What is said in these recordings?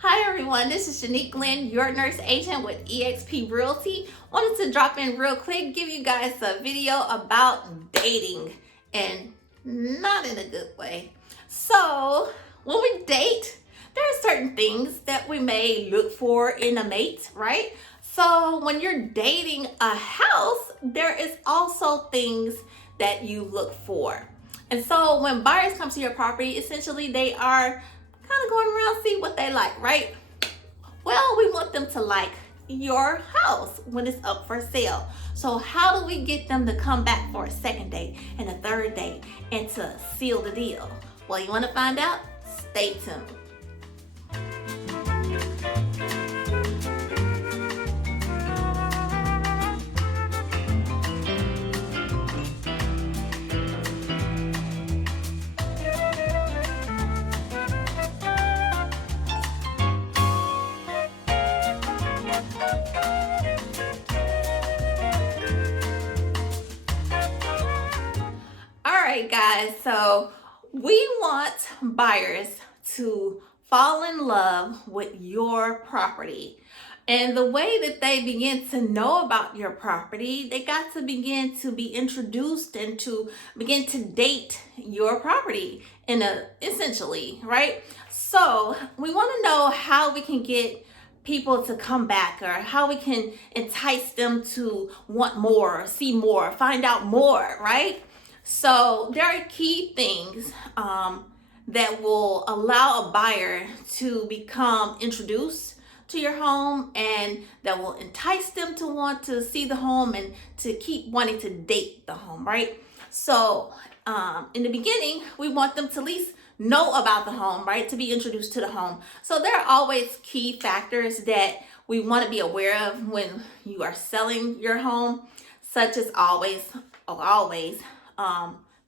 Hi everyone, this is Genique, your nurse agent with eXp Realty. Wanted to drop in real quick, give you guys a video about dating, and not in a good way. So when we date, there are certain things that we may look for in a mate, right? So when you're dating a house, there is also things that you look for. And so when buyers come to your property, essentially they are kind of going around see what they like, right? Well, we want them to like your house when it's up for sale. So how do we get them to come back for a second date and a third date and to seal the deal? Well, you want to find out? Stay tuned. Alright guys, so we want buyers to fall in love with your property. And the way that they begin to know about your property, they got to begin to be introduced and to begin to date your property essentially, right? So we want to know how we can get people to come back, or how we can entice them to want more, see more, find out more, right? So there are key things that will allow a buyer to become introduced to your home, and that will entice them to want to see the home and to keep wanting to date the home, right? So in the beginning, we want them to at least know about the home, right? To be introduced to the home. So there are always key factors that we want to be aware of when you are selling your home, such as always,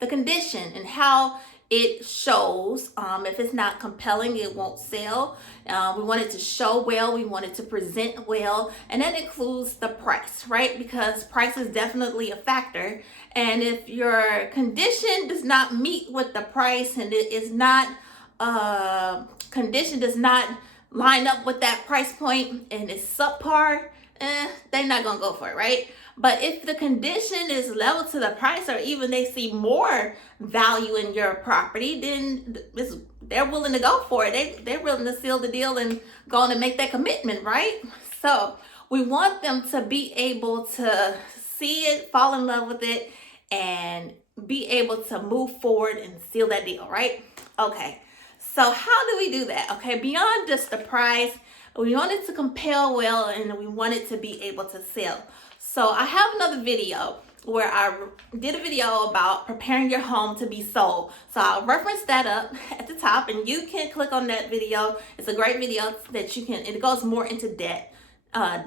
the condition and how it shows. If it's not compelling, it won't sell. We want it to show well, we want it to present well, and that includes the price, right? Because price is definitely a factor. And if your condition does not meet with the price, and it is not condition does not line up with that price point and it's subpar, they're not gonna go for it, right? But if the condition is level to the price, or even they see more value in your property, then they're willing to go for it. They're willing to seal the deal and go on and make that commitment, right? So we want them to be able to see it, fall in love with it, and be able to move forward and seal that deal, right? Okay, so how do we do that? Okay, beyond just the price, we want it to compel well, and we want it to be able to sell. So I have another video where I did a video about preparing your home to be sold. So I'll reference that up at the top, and you can click on that video. It's a great video that you can, it goes more into how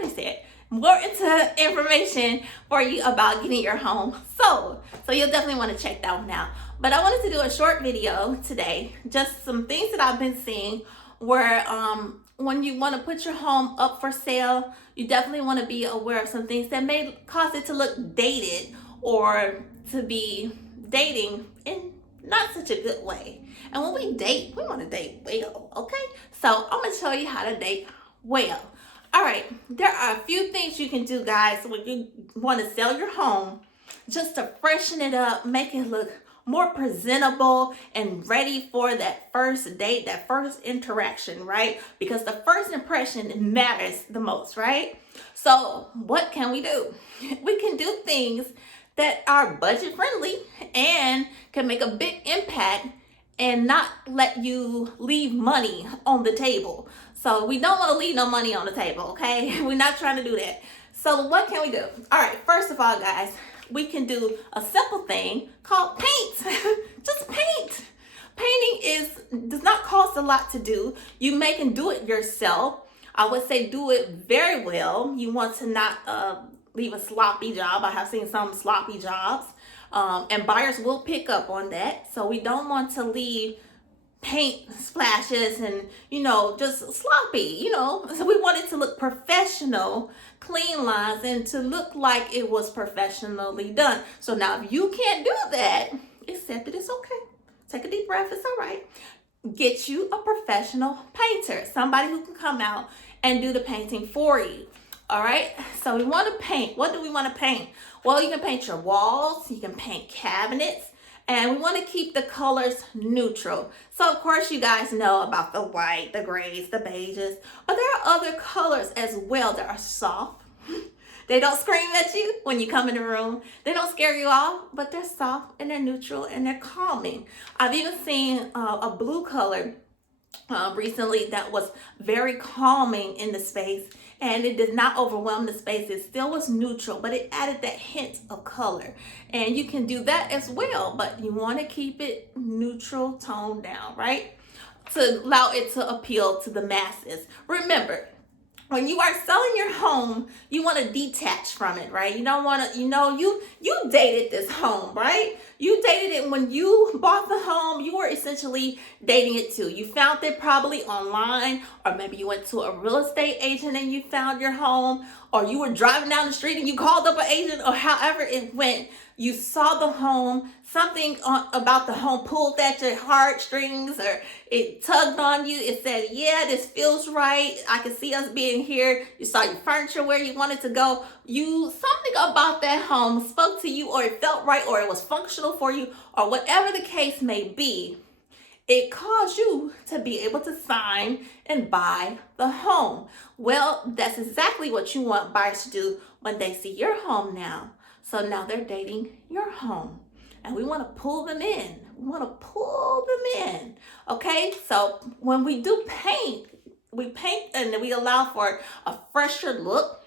do you say it? More into information for you about getting your home sold. So you'll definitely want to check that one out. But I wanted to do a short video today, just some things that I've been seeing where when you want to put your home up for sale, you definitely want to be aware of some things that may cause it to look dated, or to be dating in not such a good way. And when we date, we want to date well, okay? So I'm going to show you how to date well. All right, there are a few things you can do, guys, when you want to sell your home, just to freshen it up, make it look more presentable and ready for that first date, that first interaction, right? Because the first impression matters the most, right? So what can we do? We can do things that are budget friendly and can make a big impact and not let you leave money on the table. So we don't want to leave no money on the table, okay? We're not trying to do that. So what can we do? All right, first of all, guys, we can do a simple thing called paint. Just paint. Painting does not cost a lot to do. You can do it yourself. I would say do it very well. You want to not leave a sloppy job. I have seen some sloppy jobs, and buyers will pick up on that. So we don't want to leave paint splashes and, just sloppy, So we want it to look professional, clean lines, and to look like it was professionally done. So now if you can't do that, accept it, it's okay. Take a deep breath, it's all right. get you a professional painter, somebody who can come out and do the painting for you. All right, so we want to paint. What do we want to paint? Well, you can paint your walls, you can paint cabinets, and we want to keep the colors neutral. So of course you guys know about the white, the grays, the beiges, but there are other colors as well that are soft. They don't scream at you when you come in the room. They don't scare you off, but they're soft and they're neutral and they're calming. I've even seen a blue color recently that was very calming in the space, and it did not overwhelm the space. It still was neutral, but it added that hint of color. And you can do that as well, but you want to keep it neutral, toned down, right? To allow it to appeal to the masses. Remember, when you are selling your home, you want to detach from it, right? You don't want to, you dated this home, right? You dated it when you bought the home. You were essentially dating it too. You found it probably online, or maybe you went to a real estate agent and you found your home, or you were driving down the street and you called up an agent, or however it went. You saw the home, something about the home pulled at your heartstrings, or it tugged on you. It said, yeah, this feels right. I can see us being here. You saw your furniture where you wanted to go. Something about that home spoke to you, or it felt right, or it was functional for you, or whatever the case may be. It caused you to be able to sign and buy the home. Well, that's exactly what you want buyers to do when they see your home now. So now they're dating your home, and we want to pull them in. We want to pull them in. Okay, so when we do paint, we paint and we allow for a fresher look.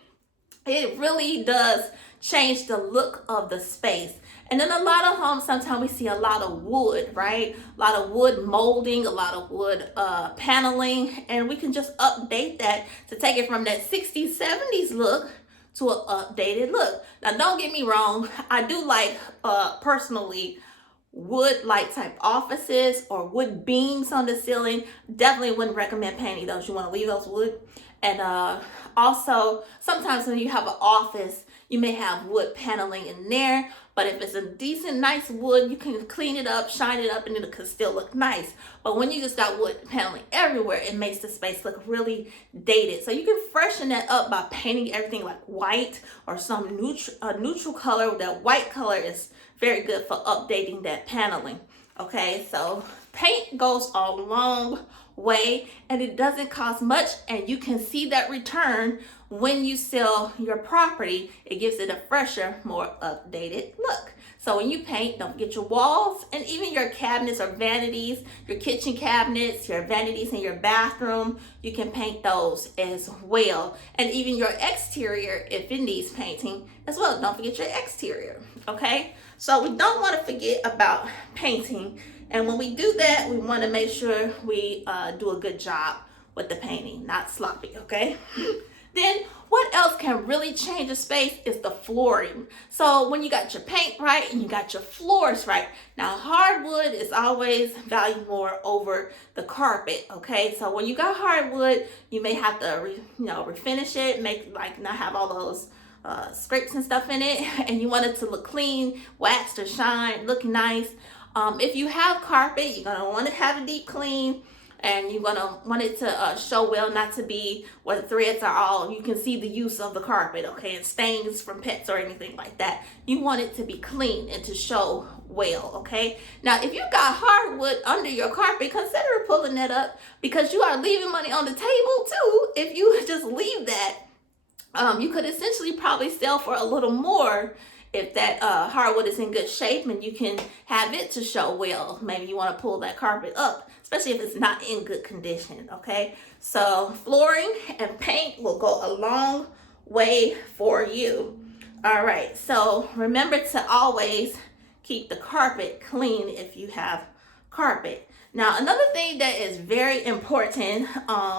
It really does change the look of the space. And in a lot of homes, sometimes we see a lot of wood, right? A lot of wood molding, a lot of wood paneling, and we can just update that to take it from that 60s, 70s look to an updated look. Now, don't get me wrong. I do like, personally, wood-like type offices or wood beams on the ceiling. Definitely wouldn't recommend painting those. You want to leave those wood. And also, sometimes when you have an office, you may have wood paneling in there. But if it's a decent, nice wood, you can clean it up, shine it up, and it can still look nice. But when you just got wood paneling everywhere, it makes the space look really dated. So you can freshen that up by painting everything like white or some neutral color. That white color is very good for updating that paneling. Okay, so paint goes a long way, and it doesn't cost much, and you can see that return when you sell your property. It gives it a fresher, more updated look. So when you paint, don't forget your walls and even your cabinets or vanities, your kitchen cabinets, your vanities in your bathroom. You can paint those as well. And even your exterior, if it needs painting as well. Don't forget your exterior, okay? So we don't want to forget about painting. And when we do that, we want to make sure we do a good job with the painting, not sloppy, okay? Then what else can really change a space is the flooring. So when you got your paint right and you got your floors right, now hardwood is always valued more over the carpet, okay? So when you got hardwood, you may have to refinish it, make like not have all those scrapes and stuff in it, and you want it to look clean, waxed or shine, look nice. If you have carpet, you're gonna want to have a deep clean, and you're gonna want it to show well, not to be where the threads are all, you can see the use of the carpet, okay, and stains from pets or anything like that. You want it to be clean and to show well, okay? Now, if you got hardwood under your carpet, consider pulling that up, because you are leaving money on the table too. If you just leave that, you could essentially probably sell for a little more if that hardwood is in good shape, and you can have it to show well. Maybe you want to pull that carpet up, especially if it's not in good condition, okay? So flooring and paint will go a long way for you. All right, so remember to always keep the carpet clean if you have carpet. Now, another thing that is very important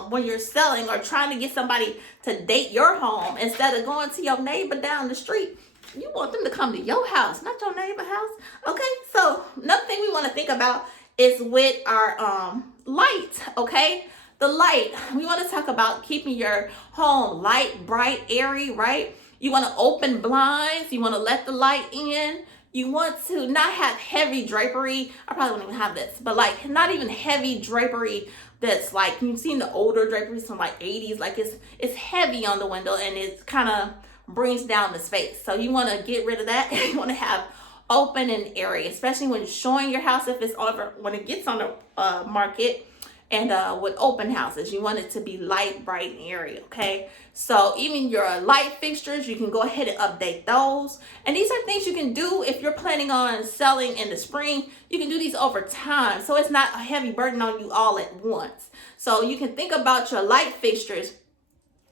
when you're selling or trying to get somebody to date your home, instead of going to your neighbor down the street, you want them to come to your house, not your neighbor's house. Okay, so another thing we want to think about is with our light, okay? The light, we want to talk about keeping your home light, bright, airy, right? You want to open blinds, you want to let the light in. You want to not have heavy drapery. I probably won't even have this, but like not even heavy drapery that's like, you've seen the older draperies from like 80s, like it's heavy on the window and it kind of brings down the space. So you want to get rid of that. You want to have open and airy, especially when you're showing your house, if it's over, when it gets on the market. And with open houses, you want it to be light, bright, and airy, okay? So even your light fixtures, you can go ahead and update those. And these are things you can do if you're planning on selling in the spring. You can do these over time, so it's not a heavy burden on you all at once. So you can think about your light fixtures,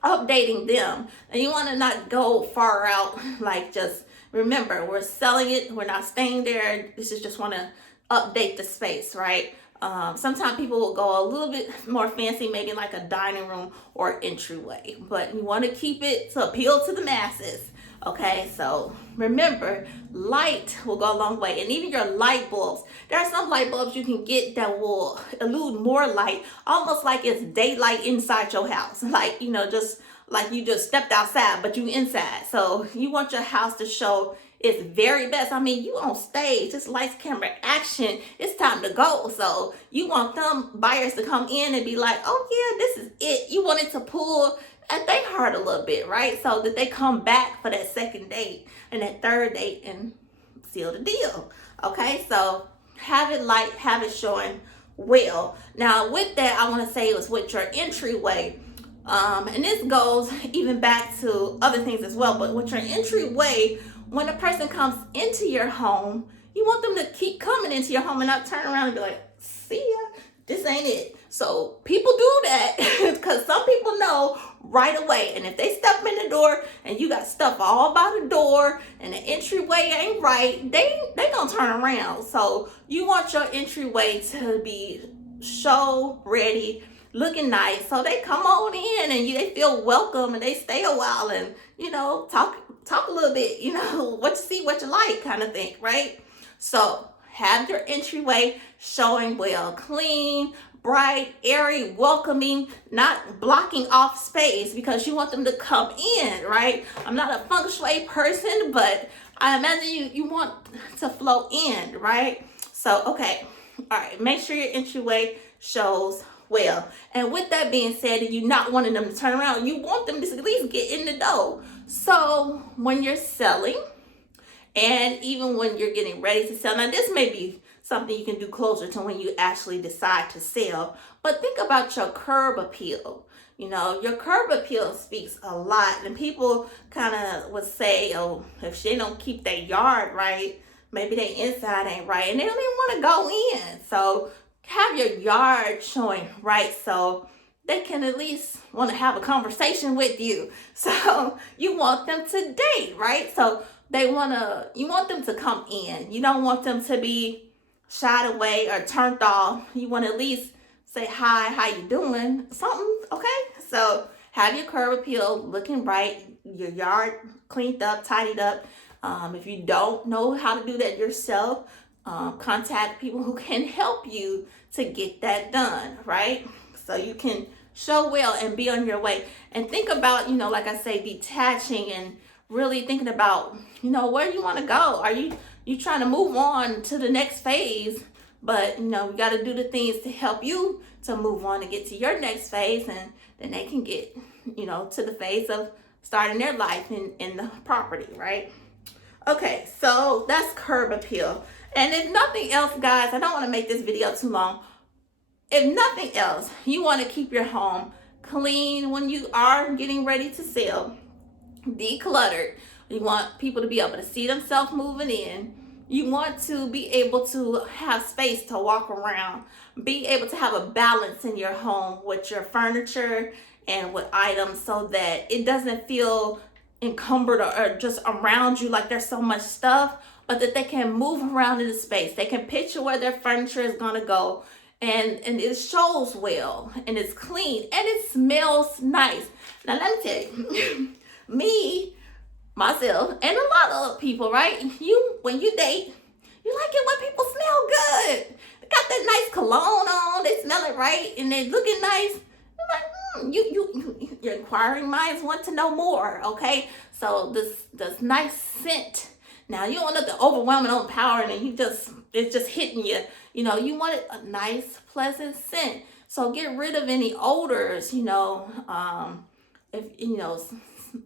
updating them. And you want to not go far out, like just remember, we're selling it, we're not staying there. This is just want to update the space, right? Sometimes people will go a little bit more fancy, maybe like a dining room or entryway, but you want to keep it to appeal to the masses. Okay, so remember, light will go a long way. And even your light bulbs, there are some light bulbs you can get that will elude more light, almost like it's daylight inside your house. Like, you know, just like you just stepped outside, but you inside. So you want your house to show its very best. I mean, you on stage, it's lights, camera, action. It's time to go. So you want them buyers to come in and be like, oh yeah, this is it. You want it to pull at their heart a little bit, right? So that they come back for that second date and that third date and seal the deal. Okay, so have it light, have it showing well. Now with that, I want to say it was with your entryway. And this goes even back to other things as well, but with your entryway, when a person comes into your home, you want them to keep coming into your home and not turn around and be like, see ya, this ain't it. So people do that because some people know right away. And if they step in the door and you got stuff all by the door and the entryway ain't right, they gonna turn around. So you want your entryway to be show ready, looking nice, so they come on in and they feel welcome and they stay a while and, you know, talk a little bit, you know, what you see, what you like kind of thing, right? So have your entryway showing well, clean, bright, airy, welcoming, not blocking off space because you want them to come in, right? I'm not a feng shui person, but I imagine you want to flow in, right? So, okay, all right, make sure your entryway shows well. And with that being said, you're not wanting them to turn around, you want them to at least get in the door. So when you're selling, and even when you're getting ready to sell, now this may be something you can do closer to when you actually decide to sell, but think about your curb appeal. You know, your curb appeal speaks a lot, and people kind of would say, oh, if they don't keep their yard right, maybe their inside ain't right, and they don't even want to go in. So have your yard showing right, so they can at least want to have a conversation with you. So you want them to date, right? So you want them to come in. You don't want them to be shied away or turned off. You want to at least say, hi, how you doing? Something, okay? So have your curb appeal looking bright, your yard cleaned up, tidied up. If you don't know how to do that yourself, contact people who can help you to get that done, right? So you can show well and be on your way. And think about, you know, like I say, detaching and really thinking about, you know, where you want to go. Are you trying to move on to the next phase? But, you know, you got to do the things to help you to move on and get to your next phase. And then they can get, you know, to the phase of starting their life in the property, right? Okay, so that's curb appeal. And if nothing else, guys, I don't want to make this video too long. If nothing else, you want to keep your home clean when you are getting ready to sell, decluttered. You want people to be able to see themselves moving in. You want to be able to have space to walk around, be able to have a balance in your home with your furniture and with items so that it doesn't feel encumbered or just around you like there's so much stuff, but that they can move around in the space. They can picture where their furniture is going to go. And it shows well, and it's clean, and it smells nice. Now, let me tell you, me, myself, and a lot of people, right? When you date, you like it when people smell good. They got that nice cologne on, they smell it right, and they looking nice. You're like, your inquiring minds want to know more, okay? So this nice scent Now you don't want nothing overwhelming, overpowering, and it's just hitting you. You want it a nice, pleasant scent. So get rid of any odors. If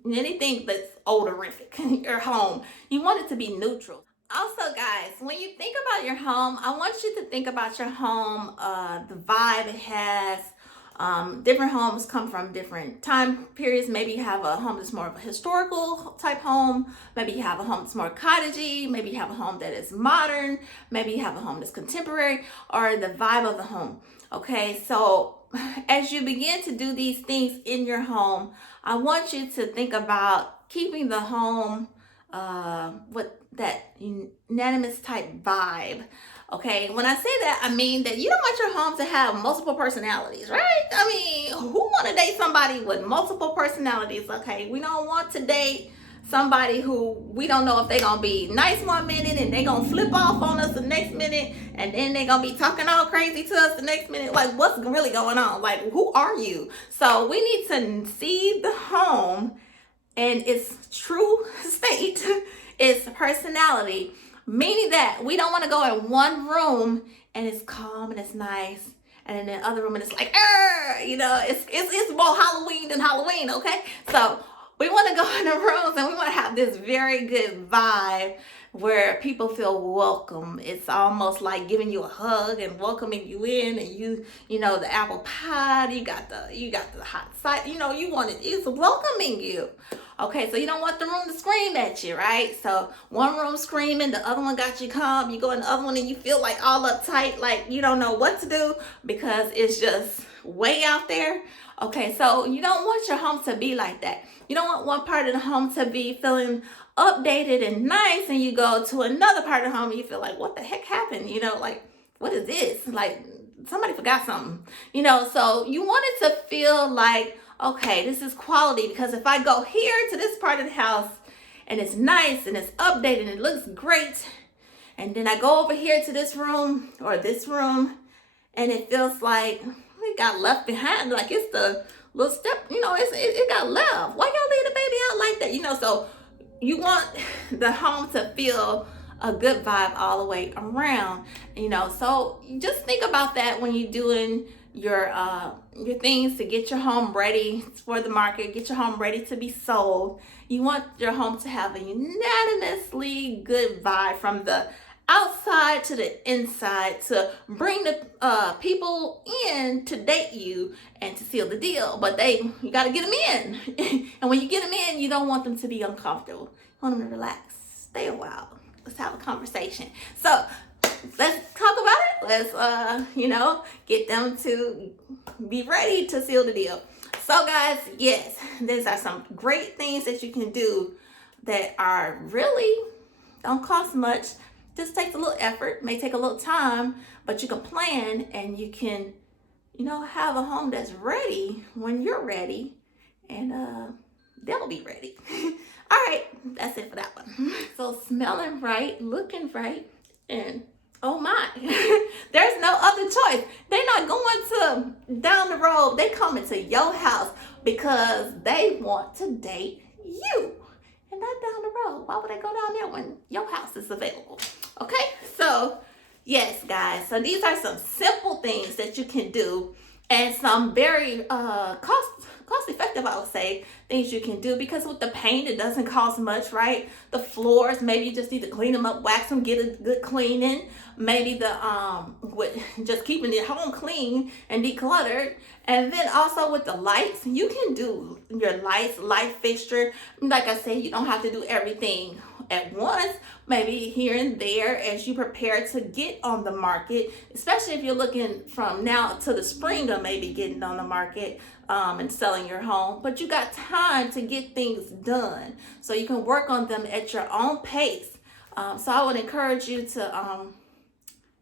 anything that's odorific in your home, you want it to be neutral. Also, guys, when you think about your home, I want you to think about your home, the vibe it has. Different homes come from different time periods. Maybe you have a home that's more of a historical type home. Maybe you have a home that's more cottagey. Maybe you have a home that is modern. Maybe you have a home that's contemporary, or the vibe of the home. Okay, so as you begin to do these things in your home, I want you to think about keeping the home with that unanimous type vibe. Okay, when I say that, I mean that you don't want your home to have multiple personalities, right? I mean, who want to date somebody with multiple personalities? Okay, we don't want to date somebody who we don't know if they're going to be nice one minute and they're going to flip off on us the next minute, and then they're going to be talking all crazy to us the next minute. Like, what's really going on? Like, who are you? So we need to see the home and its true state, its personality, meaning that we don't want to go in one room and it's calm and it's nice, and in the other room and it's like, it's more Halloween than Halloween, okay? So we want to go in the rooms and we want to have this very good vibe where people feel welcome. It's almost like giving you a hug and welcoming you in, and the apple pie, you got the hot side, you want it's welcoming you. Okay, so you don't want the room to scream at you, right? So one room screaming, the other one got you calm. You go in the other one and you feel like all uptight, like you don't know what to do because it's just way out there. Okay, so you don't want your home to be like that. You don't want one part of the home to be feeling updated and nice, and you go to another part of the home and you feel like, what the heck happened? Like, what is this? Like, somebody forgot something. So you want it to feel like, okay, this is quality, because if I go here to this part of the house and it's nice and it's updated and it looks great, and then I go over here to this room or this room and it feels like it got left behind, like it's the little step, it got left. Why y'all leave the baby out like that? So you want the home to feel a good vibe all the way around, so just think about that when you're doing your things to get your home ready for the market, get your home ready to be sold. You want your home to have a unanimously good vibe from the outside to the inside, to bring the people in to date you and to seal the deal. But you got to get them in. And when you get them in, you don't want them to be uncomfortable. You want them to relax, stay a while. Let's have a conversation. So let's talk about it. Let's, get them to be ready to seal the deal. So guys, yes, these are some great things that you can do that are really don't cost much. Just takes a little effort, may take a little time, but you can plan and you can, have a home that's ready when you're ready, and they'll be ready. All right, that's it for that one. So smelling right, looking right, and oh my, there's no other choice. They're not going to down the road. They coming to your house because they want to date you, and not down the road. Why would they go down there when your house is available? Okay, so yes, guys. So these are some simple things that you can do, and some very cost effective, I would say, things you can do, because with the paint, it doesn't cost much, right? The floors, maybe you just need to clean them up, wax them, get a good cleaning. Maybe with just keeping your home clean and decluttered. And then also with the lights, you can do your light fixture. Like I said, you don't have to do everything at once. Maybe here and there as you prepare to get on the market, especially if you're looking from now to the spring of maybe getting on the market and selling your home. But you got time to get things done, so you can work on them at your own pace. So I would encourage you to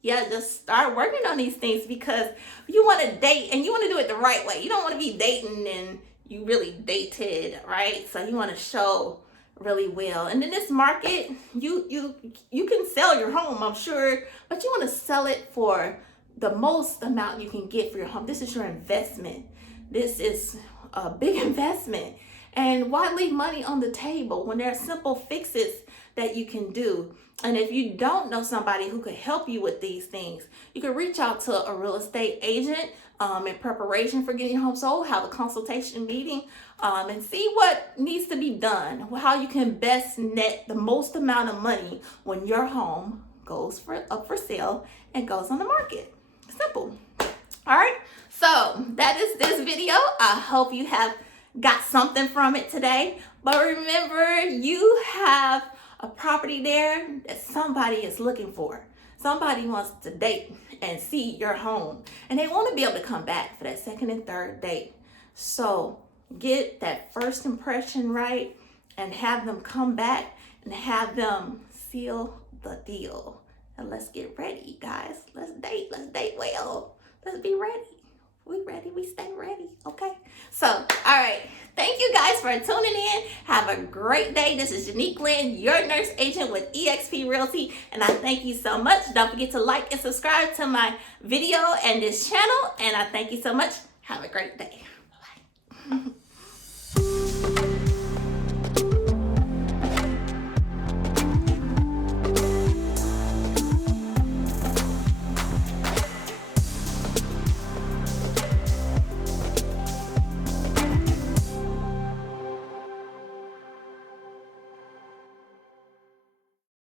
just start working on these things, because you want to date and you want to do it the right way. You don't want to be dating and you really dated, right? So you want to show really well. And in this market, you can sell your home, I'm sure, but you want to sell it for the most amount you can get for your home. This is your investment. This is a big investment, And why leave money on the table when there are simple fixes that you can do? And if you don't know somebody who could help you with these things, you can reach out to a real estate agent in preparation for getting your home sold, have a consultation meeting, and see what needs to be done, how you can best net the most amount of money when your home goes up for sale and goes on the market. Simple. All right, so that is this video. I hope you have got something from it today. But remember, you have a property there that somebody is looking for. Somebody wants to date and see your home, and they want to be able to come back for that second and third date. So get that first impression right and have them come back and have them seal the deal. And let's get ready, guys. Let's date well. Let's be ready. We ready, we stay ready, okay? So, all right. Thank you guys for tuning in. Have a great day. This is Genique Lynn, your nurse agent with eXp Realty, and I thank you so much. Don't forget to like and subscribe to my video and this channel, and I thank you so much. Have a great day. Bye.